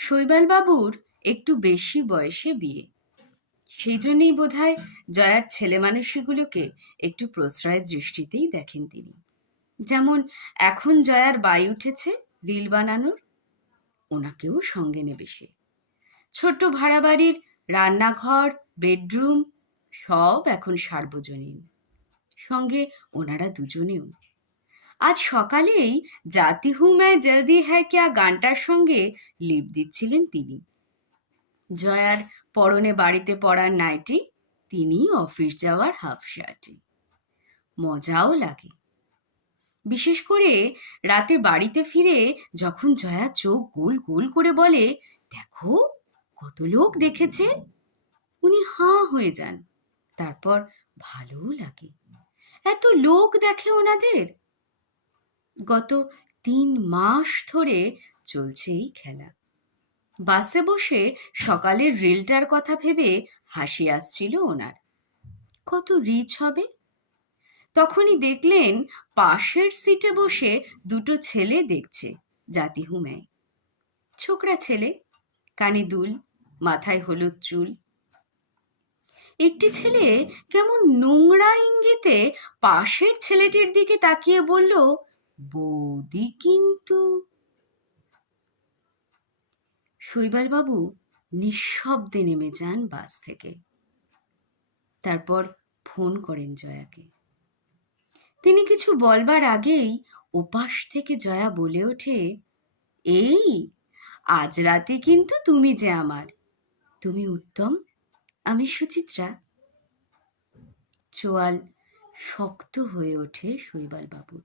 শৈবালবাবুর একটু বেশি বয়সে বিয়ে, সেই জন্যই বোধহয় জয়ার ছেলে মানুষগুলোকে একটু প্রশ্রয়ের দৃষ্টিতেই দেখেন তিনি। যেমন এখন জয়ার বাই উঠেছে রিল বানানোর, ওনাকেও সঙ্গে নেবে সে। ছোট্ট ভাড়া বাড়ির রান্নাঘর, বেডরুম সব এখন সার্বজনীন, সঙ্গে ওনারা দুজনেও। আজ সকালেই জাতি হু मैं জলদি হ্যায় ক্যা গানটার সঙ্গে লিপ দিচ্ছিলেন তিনি। জয়ার পরনে বাড়িতে পরার নাইটি, তিনি অফিস যাওয়ার হাফ শার্টে। মজাও লাগে, বিশেষ করে রাতে বাড়িতে ফিরে যখন জয়া চোখ গোল গোল করে বলে, দেখো কত লোক দেখেছে। উনি হাঁ হয়ে যান, তারপর ভালোও লাগে, এত লোক দেখে ওনাদের। গত 3 মাস ধরে চলছে এই খেলা। বাসে বসে সকালের রিলটার কথা ভেবে হাসি আসছিল ওনার, কত রিচ হবে। তখনই দেখলেন পাশের সিটে বসে দুটো ছেলে দেখছে জাতি হু मैं। ছোকরা ছেলে, কানে দুল, মাথায় হলুদ চুল। একটি ছেলে কেমন নোংরা ইঙ্গিতে পাশের ছেলেটির দিকে তাকিয়ে বলল, বৌদি কিন্তু। শৈবালবাবু নিঃশব্দে নেমে যান বাস থেকে। তারপর ফোন করেন জয়াকে। তিনি কিছু বলবার আগেই ওপাশ থেকে জয়া বলে ওঠে, এই আজ রাতে কিন্তু তুমি যে আমার, তুমি উত্তম, আমি সুচিত্রা। চোয়াল শক্ত হয়ে ওঠে শৈবালবাবুর।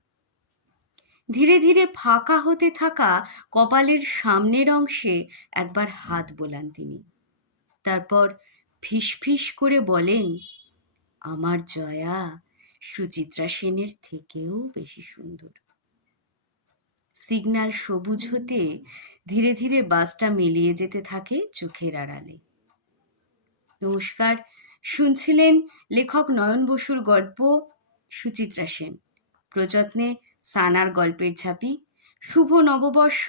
ধীরে ধীরে ফাঁকা হতে থাকা কপালের সামনের অংশে একবার হাত বোলান তিনি। তারপর ফিসফিস করে বলেন, আমার জয়া সুচিত্রা সেনের থেকেও বেশি সুন্দর। সিগন্যাল সবুজ হতে ধীরে ধীরে বাসটা মিলিয়ে যেতে থাকে চোখের আড়ালে। নমস্কার, শুনছিলেন লেখক নয়ন বসুর গল্প সুচিত্রা সেন, প্রযত্নে সানার গল্পের ছাপি। শুভ নববর্ষ,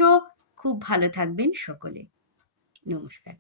খুব ভালো থাকবেন সকলে। নমস্কার।